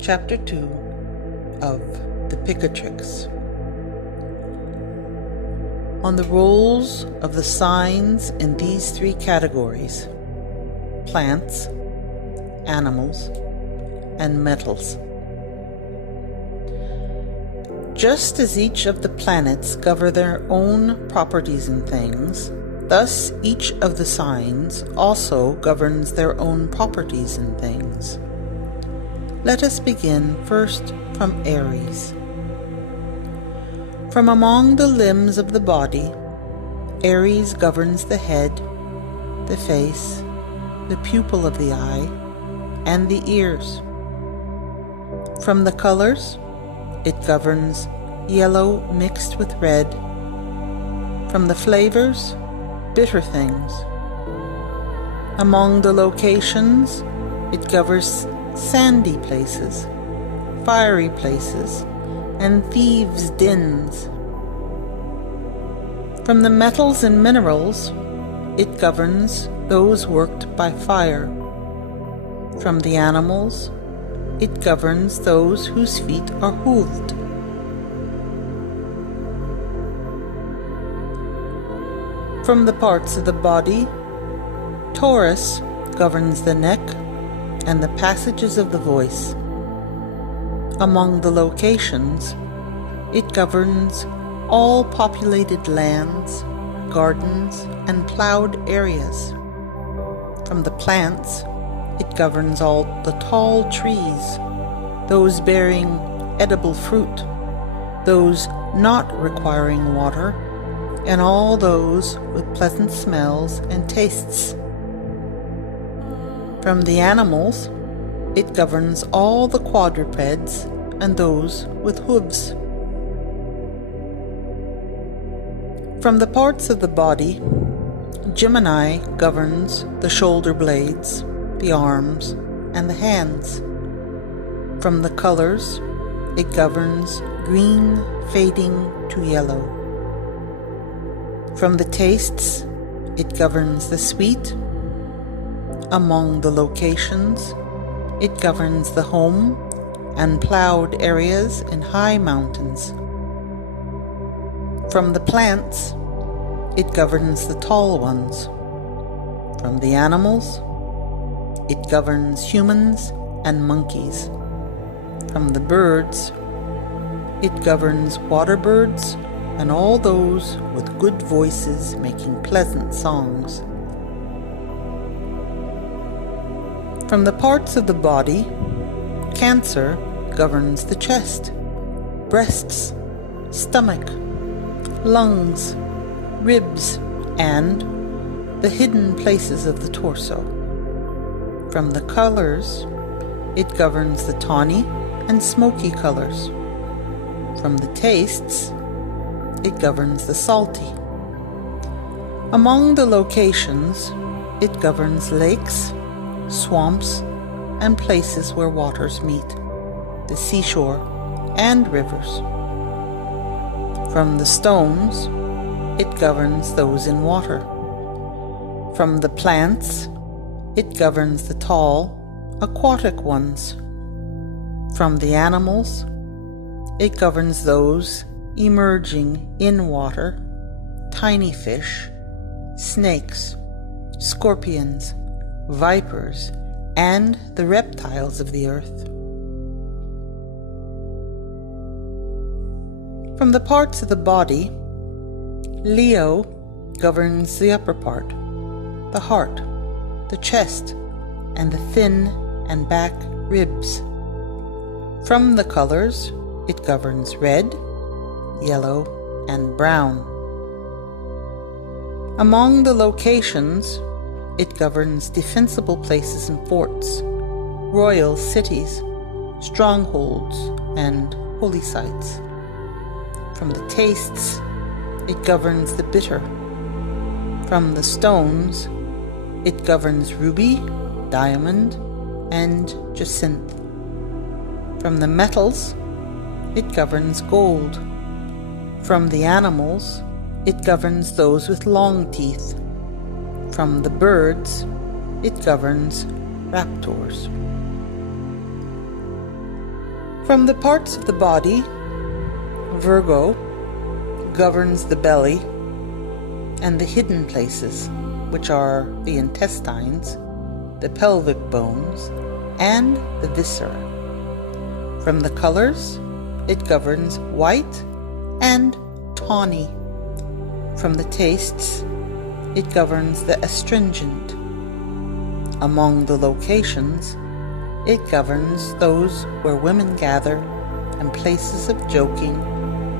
Chapter 2 of the Picatrix. On the roles of the signs in these three categories: plants, animals, and metals. Just as each of the planets govern their own properties and things, thus each of the signs also governs their own properties and things. Let us begin first from Aries. From among the limbs of the body, Aries governs the head, the face, the pupil of the eye, and the ears. From the colors, it governs yellow mixed with red. From the flavors, bitter things. Among the locations, it governs sandy places, fiery places, and thieves' dens. From the metals and minerals, it governs those worked by fire. From the animals, it governs those whose feet are hooved. From the parts of the body, Taurus governs the neck and the passages of the voice. Among the locations, it governs all populated lands, gardens, and plowed areas. From the plants, it governs all the tall trees, those bearing edible fruit, those not requiring water, and all those with pleasant smells and tastes. From the animals, it governs all the quadrupeds and those with hooves. From the parts of the body, Gemini governs the shoulder blades, the arms, and the hands. From the colors, it governs green fading to yellow. From the tastes, it governs the sweet. Among the locations, it governs the home and plowed areas in high mountains. From the plants, it governs the tall ones. From the animals, it governs humans and monkeys. From the birds, it governs water birds and all those with good voices making pleasant songs. From the parts of the body, Cancer governs the chest, breasts, stomach, lungs, ribs, and the hidden places of the torso. From the colors, it governs the tawny and smoky colors. From the tastes, it governs the salty. Among the locations, it governs lakes, swamps, and places where waters meet, the seashore and rivers. From the stones, it governs those in water. From the plants, it governs the tall, aquatic ones. From the animals, it governs those emerging in water, tiny fish, snakes, scorpions, vipers, and the reptiles of the earth. From the parts of the body, Leo governs the upper part, the heart, the chest, and the thin and back ribs. From the colors, it governs red, yellow, and brown. Among the locations, it governs defensible places and forts, royal cities, strongholds, and holy sites. From the tastes, it governs the bitter. From the stones, it governs ruby, diamond, and jacinth. From the metals, it governs gold. From the animals, it governs those with long teeth. From the birds, it governs raptors. From the parts of the body, Virgo governs the belly and the hidden places, which are the intestines, the pelvic bones, and the viscera. From the colors, it governs white and tawny. From the tastes, it governs the astringent. Among the locations, it governs those where women gather and places of joking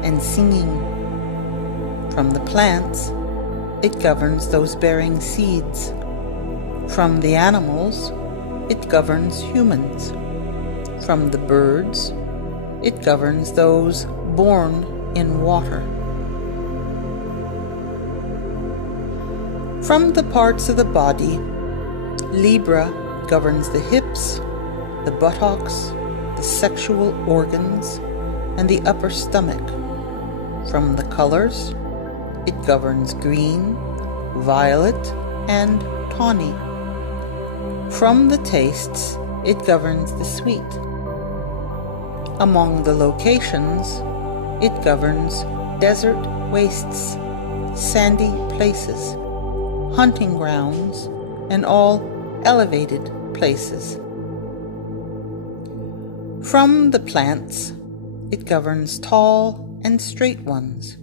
and singing. From the plants, it governs those bearing seeds. From the animals, it governs humans. From the birds, it governs those born in water. From the parts of the body, Libra governs the hips, the buttocks, the sexual organs, and the upper stomach. From the colors, it governs green, violet, and tawny. From the tastes, it governs the sweet. Among the locations, it governs desert wastes, sandy places, hunting grounds, and all elevated places. From the plants, it governs tall and straight ones.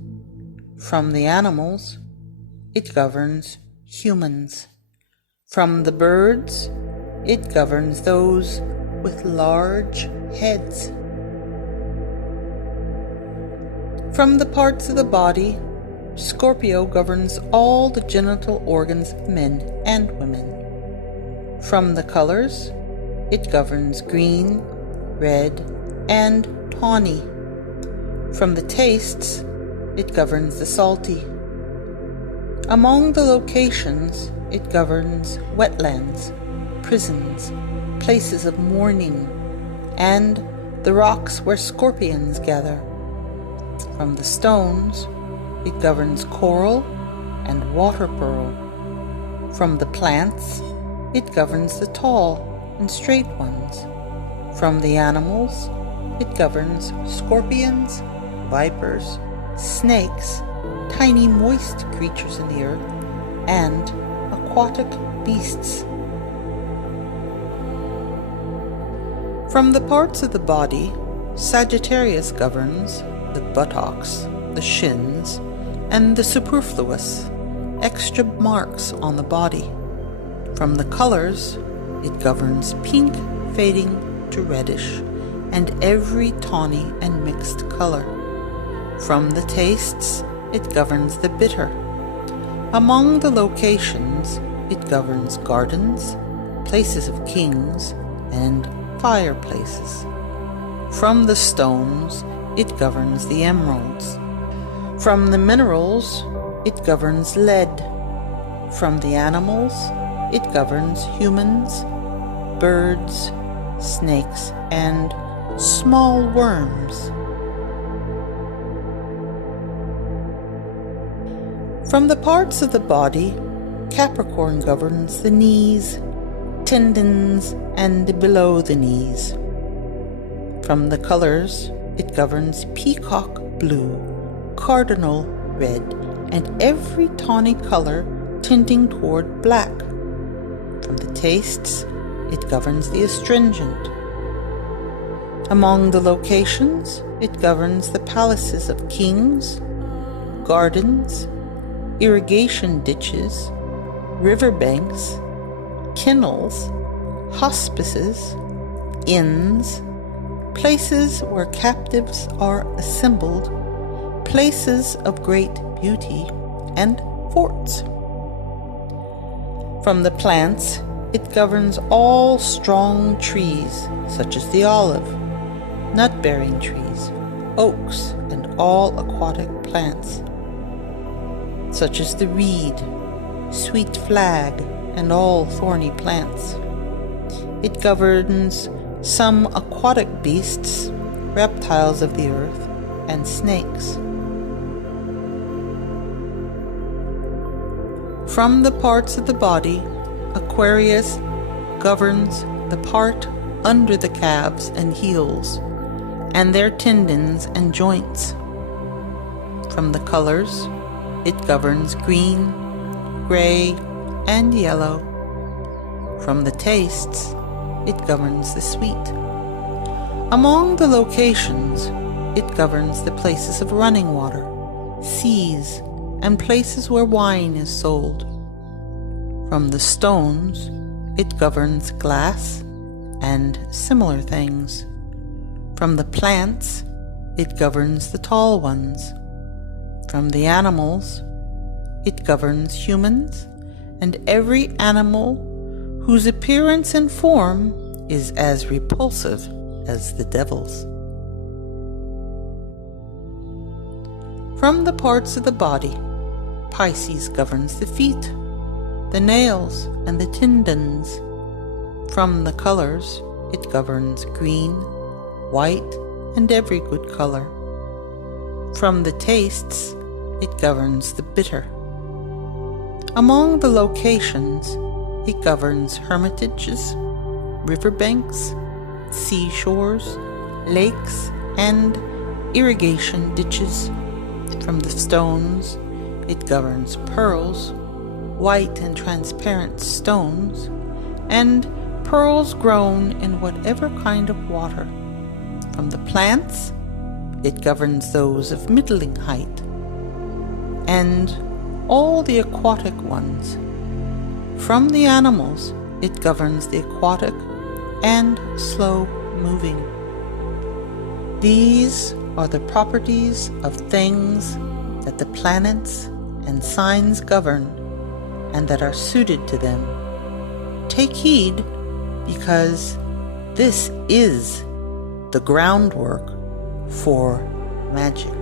From the animals, it governs humans. From the birds, it governs those with large heads. From the parts of the body, Scorpio governs all the genital organs of men and women. From the colors, it governs green, red, and tawny. From the tastes, it governs the salty. Among the locations, it governs wetlands, prisons, places of mourning, and the rocks where scorpions gather. From the stones, it governs coral and water pearl. From the plants, it governs the tall and straight ones. From the animals, it governs scorpions, vipers, snakes, tiny moist creatures in the earth, and aquatic beasts. From the parts of the body, Sagittarius governs the buttocks, the shins, and the superfluous, extra marks on the body. From the colors, it governs pink fading to reddish, and every tawny and mixed color. From the tastes, it governs the bitter. Among the locations, it governs gardens, places of kings, and fireplaces. From the stones, it governs the emeralds. From the minerals, it governs lead. From the animals, it governs humans, birds, snakes, and small worms. From the parts of the body, Capricorn governs the knees, tendons, and below the knees. From the colors, it governs peacock blue, cardinal red, and every tawny color tending toward black. From the tastes, it governs the astringent. Among the locations, it governs the palaces of kings, gardens, irrigation ditches, riverbanks, kennels, hospices, inns, places where captives are assembled, places of great beauty, and forts. From the plants, it governs all strong trees, such as the olive, nut-bearing trees, oaks, and all aquatic plants, such as the reed, sweet flag, and all thorny plants. It governs some aquatic beasts, reptiles of the earth, and snakes. From the parts of the body, Aquarius governs the part under the calves and heels, and their tendons and joints. From the colors, it governs green, gray, and yellow. From the tastes, it governs the sweet. Among the locations, it governs the places of running water, seas, and places where wine is sold. From the stones, it governs glass and similar things. From the plants, it governs the tall ones. From the animals, it governs humans and every animal whose appearance and form is as repulsive as the devil's. From the parts of the body, Pisces governs the feet, the nails, and the tendons. From the colors, it governs green, white, and every good color. From the tastes, it governs the bitter. Among the locations, it governs hermitages, riverbanks, seashores, lakes, and irrigation ditches. From the stones, it governs pearls, white and transparent stones, and pearls grown in whatever kind of water. From the plants, it governs those of middling height, and all the aquatic ones. From the animals, it governs the aquatic and slow-moving. These are the properties of things that the planets and signs govern and that are suited to them. Take heed, because this is the groundwork for magic.